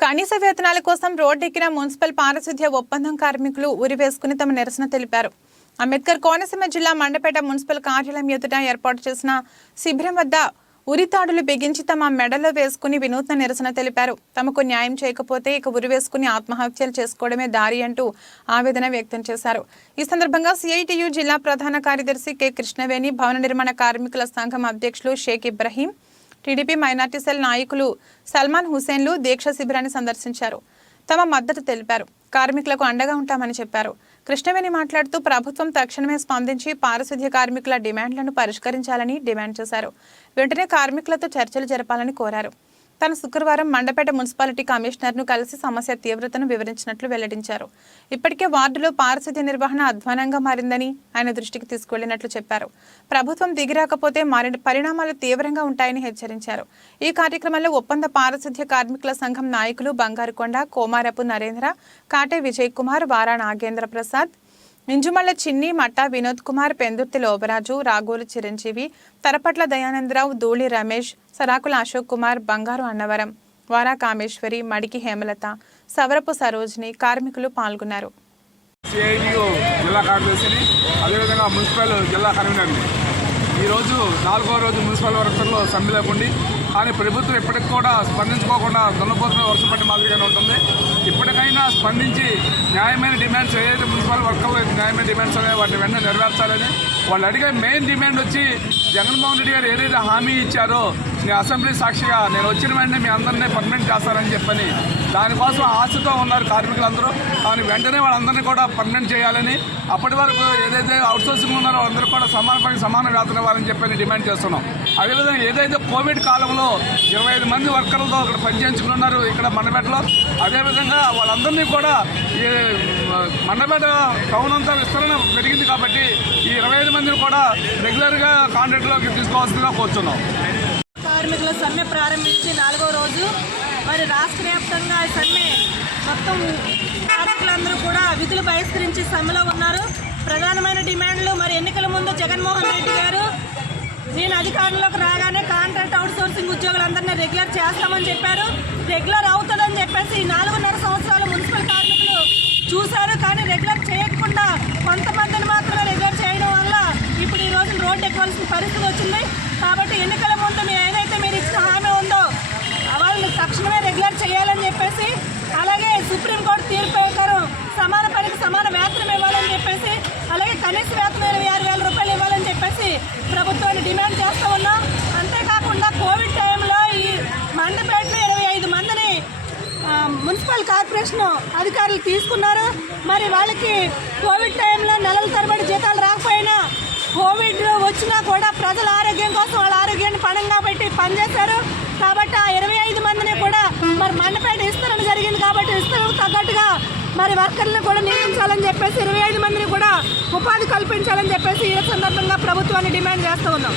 కనీస వేతనాల కోసం రోడ్డెక్కిన మున్సిపల్ పారిశుధ్య ఒప్పందం కార్మికులు ఉరివేసుకుని తమ నిరసన తెలిపారు. అంబేద్కర్ కోనసీమ జిల్లా మండపేట మున్సిపల్ కార్యాలయం ఎదుట ఏర్పాటు చేసిన శిబిరం వద్ద ఉరితాడులు బిగించి తమ మెడలో వేసుకుని వినూత్న నిరసన తెలిపారు. తమకు న్యాయం చేయకపోతే ఇక ఉరి వేసుకుని ఆత్మహత్యలు చేసుకోవడమే దారి అంటూ ఆవేదన వ్యక్తం చేశారు. ఈ సందర్భంగా సిఐటియు జిల్లా ప్రధాన కార్యదర్శి కె కృష్ణవేణి భవన నిర్మాణ కార్మికుల సంఘం అధ్యక్షులు Sheikh Ibrahim TDP minority cell నాయకులు సల్మాన్ హుసేన్లు దీక్ష శిబిరాన్ని సందర్శించారు. తమ మద్దతు తెలిపారు. కార్మికులకు అండగా ఉంటామని చెప్పారు. కృష్ణవేణి మాట్లాడుతూ ప్రభుత్వం తక్షణమే స్పందించి పారిశుధ్య కార్మికుల డిమాండ్లను పరిష్కరించాలని డిమాండ్ చేశారు. వెంటనే కార్మికులతో చర్చలు జరపాలని కోరారు. తన శుక్రవారం మండపేట మున్సిపాలిటీ కమిషనర్ను కలిసి సమస్య తీవ్రతను వివరించినట్లు వెల్లడించారు. ఇప్పటికే వార్డులో పారిశుధ్య నిర్వహణ అధ్వానంగా మారిందని ఆయన దృష్టికి తీసుకువెళ్ళినట్లు చెప్పారు. ప్రభుత్వం దిగిరాకపోతే మారిన పరిణామాలు తీవ్రంగా ఉంటాయని హెచ్చరించారు. ఈ కార్యక్రమంలో ఒప్పంద పారిశుధ్య కార్మికుల సంఘం నాయకులు బంగారుకొండ కోమారపు నరేంద్ర కాటే విజయ్ కుమార్ వారా నాగేంద్ర ప్రసాద్ ఇంజుమల్ల చిన్ని మట్ట వినోద్ కుమార్ పెందుర్తి లోబరాజు రాగోలు చిరంజీవి తరపట్ల దయానందరావు ధూళి రమేష్ సరాకుల అశోక్ కుమార్ బంగారు అన్నవరం వారా కామేశ్వరి మడికి హేమలత సవరపు సరోజిని కార్మికులు పాల్గొన్నారు. సిఐటియు జిల్లా కార్యదర్శిని అదేవిధంగా మున్సిపల్ జిల్లా కన్వీనర్ని. ఈరోజు నాలుగో రోజు మున్సిపల్ వర్కర్లు సమ్మె లేకుండి కానీ ప్రభుత్వం ఇప్పటికి కూడా స్పందించుకోకుండా దున్నపోతున్న వర్షం మాదిరిగానే ఉంటుంది. ఇప్పటికైనా స్పందించి న్యాయమైన డిమాండ్స్ ఏదైతే మున్సిపల్ వర్కర్లు న్యాయమైన డిమాండ్స్ ఉన్నాయి వాటిని వెంటనే నెరవేర్చాలని. వాళ్ళు అడిగే మెయిన్ డిమాండ్ వచ్చి జగన్మోహన్ రెడ్డి గారు ఏదైతే హామీ ఇచ్చారో నేను అసెంబ్లీ సాక్షిగా నేను వచ్చిన వెంటనే మీ అందరినీ పర్మనెంట్ చేస్తారని చెప్పని దానికోసం ఆశతో ఉన్నారు కార్మికులందరూ. కానీ వెంటనే వాళ్ళందరినీ కూడా పర్మనెంట్ చేయాలని అప్పటి వరకు ఏదైతే అవుట్సోర్సింగ్ ఉన్నారో వాళ్ళందరూ కూడా సమాన పనికి సమాన వేతన ఇవ్వాలని చెప్పని డిమాండ్ చేస్తున్నాం. అదేవిధంగా ఏదైతే కోవిడ్ కాలంలో ఇరవై ఐదు మంది వర్కర్లతో అక్కడ పనిచేయించుకున్నారు ఇక్కడ మనబెట్టలో అదేవిధంగా వాళ్ళందరినీ కూడా మండపేట టౌన్ అంతా విస్తరణ పెరిగింది కాబట్టి ఈ ఇరవై ఐదు మందిని కూడా రెగ్యులర్గా కాంట్రాక్ట్లోకి తీసుకోవాల్సిందిగా కోరుతున్నాం కార్మికుల సమ్మె ప్రారంభించి నాలుగో రోజు మరి రాష్ట్ర వ్యాప్తంగా ఈ సమ్మె మొత్తం కార్మికులందరూ కూడా విధులు బహిష్కరించి సమ్మెలో ఉన్నారు. ప్రధానమైన డిమాండ్లు మరి ఎన్నికల ముందు జగన్మోహన్ రెడ్డి గారు నేను అధికారంలోకి రాగానే కాంట్రాక్ట్ అవుట్ సోర్సింగ్ ఉద్యోగులందరినీ రెగ్యులర్ చేస్తామని చెప్పారు. రెగ్యులర్ అవుతుందని చెప్పేసి ఈ నాలుగున్నర సంవత్సరాలు మున్సిపల్ కార్మికులు చూశారు కానీ రెగ్యులర్ చేయకుండా కొంతమందిని మాత్రమే రెగ్యులర్ చేయడం వల్ల ఇప్పుడు ఈ రోజు రోడ్డు ఎక్కవలసిన పరిస్థితి వచ్చింది. కాబట్టి ఎన్నికల ముందు మీ ఏదైతే మీరు ఇచ్చిన హామీ ఉందో వాళ్ళని తక్షణమే రెగ్యులర్ చేయాలని చెప్పేసి అలాగే సుప్రీంకోర్టు తీర్పు ప్రకారం సమాన పనికి సమాన వేతనం ఇవ్వాలని చెప్పేసి అలాగే కనీస వేతనం ఇరవై ఆరు వేల రూపాయలు ఇవ్వాలని చెప్పేసి ప్రభుత్వాన్ని డిమాండ్ చేస్తూ ఉన్నాం. అంతేకాకుండా కోవిడ్ టైంలో ఈ మండపేట ఇరవై ఐదు మందిని ఆ, మున్సిపల్ కార్పొరేషన్ అధికారులు తీసుకున్నారు? మరి వాళ్ళకి కోవిడ్ టైంలో నెలల తరబడి జీతాలు రాకపోయినా కోవిడ్ వచ్చినా కూడా ప్రజల ఆరోగ్యం కోసం వాళ్ళ ఆరోగ్యాన్ని పణంగా పెట్టి పనిచేశారు. కాబట్టి ఆ ఇరవై ఐదు మందిని కూడా మరి మండపేట విస్తరణ జరిగింది కాబట్టి విస్తరణకు తగ్గట్టుగా మరి వర్కర్లను కూడా నియమించాలని చెప్పేసి ఇరవై ఐదు మందిని కూడా ఉపాధి కల్పించాలని చెప్పేసి ఈ సందర్భంగా ప్రభుత్వాన్ని డిమాండ్ చేస్తూ ఉన్నాం.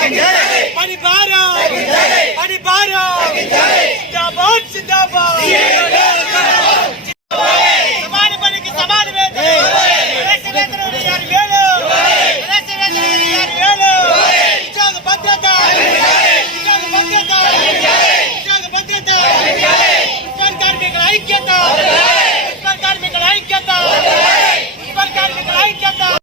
Pani Bharat! Pani Bharat! Zindabad! Zindabad!